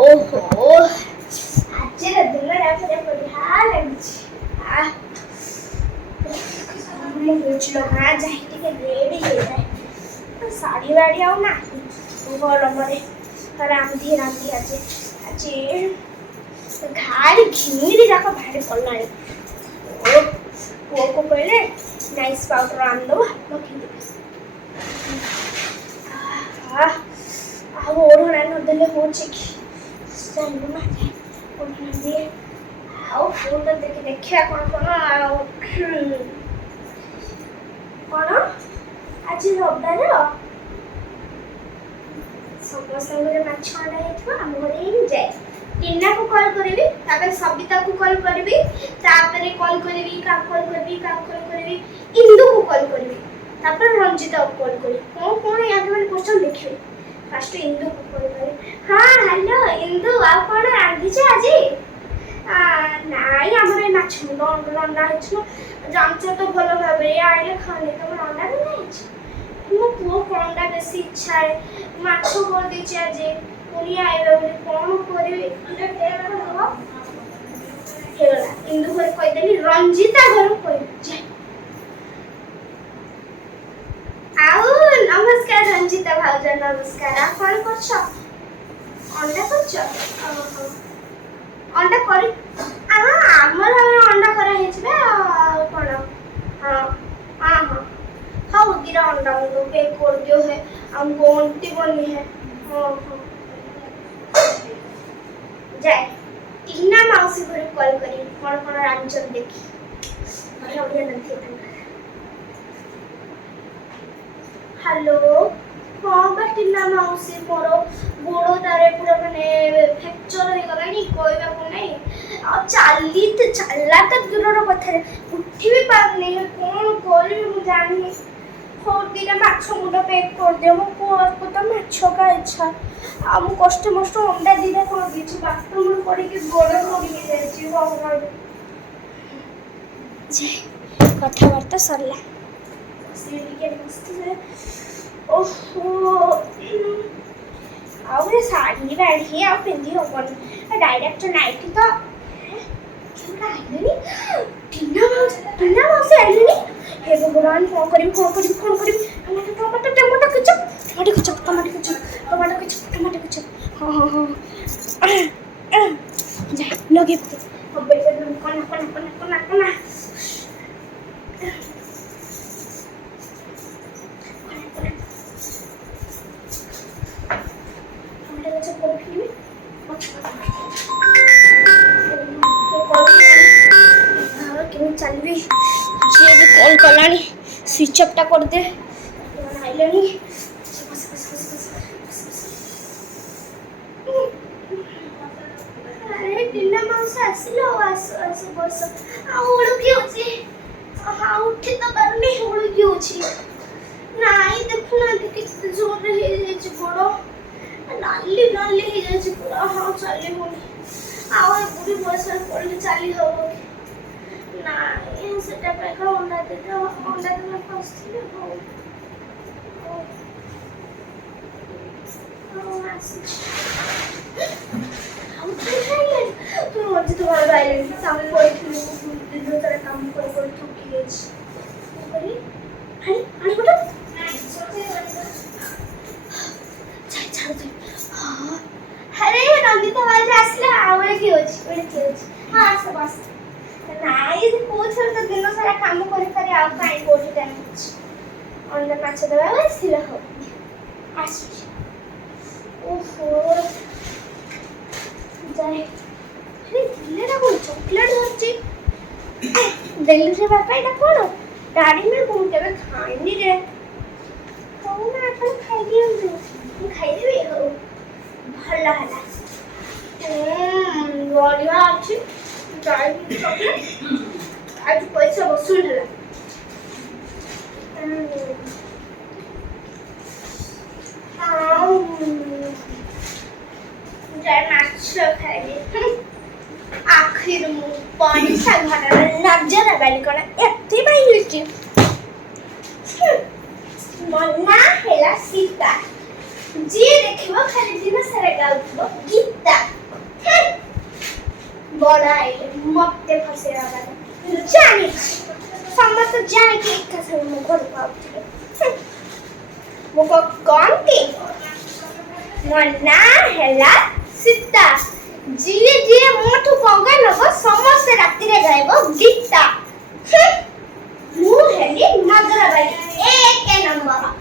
ଓହୋ ଆଜିର ଦିନଟା ପୁରା ବଢ଼ିଆ ଲାଗୁଛି। ଯାଇ ଟିକେ ରେଡି ହେଇଯାଏ। ଶାଢ଼ୀ ବାଢ଼ୀ ଆଉ ନାହିଁ ଗରମରେ ରାନ୍ଧି ଆଜି ଘାଡ଼ି ଘିମିରି ଯାକ ଭାରି ପଡ଼ିଲାଣି। ପୁଅକୁ କହିଲେ ନାଇସ୍ ପାଉଡର ଆଣିଦେବ ରଖିଦେବି। ଆଉ ଓଢ଼ଣା ନଦେଲେ ହେଉଛି କି? ଓଢ଼ଣା ଦିଏ। ଆଉ ଫୋନ୍ ଦେଖିବା କ'ଣ ଆଉ କ'ଣ ଆଜି ରବିବାର ସମସ୍ତଙ୍କର ମାଛ ଅଣ୍ଡା ହେଇଥିବ। ଆମ ଘରେ ହିଁ ଯାଏ। ଟିନାକୁ କଲ୍ କରିବି, ତାପରେ ସବିତାକୁ କଲ୍ କରିବି, ତାପରେ କଲ୍ କରିବି କାକୁ କଲ୍ କରିବି, ଇନ୍ଦୁକୁ କଲ୍ କରିବି, ତାପରେ ରଞ୍ଜିତାକୁ କଲ୍ କରିବି। କ'ଣ ୟାମାନେ କରୁଛନ୍ତି ଦେଖିବି। ଫାଷ୍ଟ ଇନ୍ଦୁକୁ କଲ୍ କରିବି। ହଁ ହ୍ୟାଲୋ ଇନ୍ଦୁ, ଆଉ କ'ଣ ରାନ୍ଧିଛ ଆଜି? ନାଇଁ ଆମର ଏ ମାଛ ମୁଣ୍ଡ ଅଣ୍ଡା ହେଇଛି। ଜାଣିଛ ତ ଭଲ ଭାବରେ ଆଇଲେ ଖାଲି ତମର ଅଣ୍ଡା ରନ୍ଧା ହେଇଛି। ମୋ ପୁଅକୁ ଅଣ୍ଡା ବେଶୀ ଇଚ୍ଛା। ମାଛ କରିଦେଇଛି ଆଜି। ପୁଣି ଆଇବେ ବୋଲି କ'ଣ କରିବି? ହେଇଗଲା। ଇନ୍ଦୁ ଘରେ କହିଦେଲି, ରଞ୍ଜିତା ଘରକୁ କହିବି। ଆଉ ନମସ୍କାର ରଞ୍ଜିତା ଭାଉଜ, ନମସ୍କାର। ଆଉ କ'ଣ କରୁଛ? ଅଣ୍ଡା କରୁଛ? ଅଣ୍ଡା କରି ଆମର ଅଣ୍ଡା କରାହେଇଛି ନା ଆଉ କ'ଣ? ହଁ ହଉ ଦିଟା ଅଣ୍ଡା मुझे पे कर दियो है। हमको उल्टी बनी है। जाए टीना माउसी घर कॉल करी कौन रांचन देखी बढ़िया बढ़िया लगती है। हेलो हाँ बा टीना माउसी मोर गोड़टारे पूरा माने फ्रैक्चर हो गलानी कोइबा को नहीं आ चाली तो चलला तो दूरर कथा उठी भी पारनी कौन करी मु जानी। हौ दिना माछ मुंड पैक कर दियो। मो पुओ तो माछ का इच्छा आ मु कष्ट मष्ट अंडा दिना कर दीची बाथरूम पड़ी के गोड़ मोड़ी के जाईची। भगवान जे कथावार्ता सरला सीढ़ी के मस्ती है। ओहो आउ रे साड़ी बाड़ी आ पिंदी होबन डायरेक्ट नाइट तो केना आइलनी टीना माउसी आइलनी। हे भगवान कौन करी टमाटो कुछ हाँ जा लगे कोना चलबी जी भी कॉल कलानी स्विच ऑफ टा कर दे आइलनी। अरे टीना माउसी आसिलो आस बस आ ओळू की होची हां उठी तो परनी ओळू की होची नाई देखु ना कितने जोर रे हे जे गोड़ो नाली हे जे पूरा हां चली होनी आ पूरी बस पड़ले चली हो ना सेटा पे का अंडा दे फसले हो तू रोज तो घर आइले काम करथिलु दिन तरह काम कर थकी गेछ करी हानी बेटा नहीं सोचे छाड़ दे। हां अरे रंजिता आज आसला आवळे की होची हां बस नाई कोछ तो दिन सारा काम करी आ काई कोठी टाइम अंडा माछ दबा आसिला हो आस ओहो जाए अरे दिले ना कोन चॉकलेट होची दिल्ली से बापा एटा कोन गाड़ी में घूम के खाइनी रे हो ना अपन खाई दियो खाई देबे हो भला हला बढ़िया अछि गाड़ी चॉकलेट आज पैसा वसूल है। जाए माछ खाइए आखिर मु पैसा घर नजर आबाली कौन एते बाई होची मना हेला सीता जी देखिबो खाली दिन सारा गाउथबो गीता। ବଡ଼ାଇଲେ ମତେ ଫସେଇବା କଥା ଜାଣିଛି ସମସ୍ତେ ଜାଣିକି ଏକା ସାଙ୍ଗେ ମୋ ଘରକୁ ଆଉଥିଲେ ମୁଁ କଣ କି ମୋ ନାଁ ହେଲା ସୀତା ଯିଏ ଯିଏ ମୋଠୁ ପଙ୍ଗା ନବ ସମସ୍ତେ ରାତିରେ ଗାଇବ ଗୀତା ମୁଁ ହେଲି ମଧୁରବାଇ ଏକ ନମ୍ବର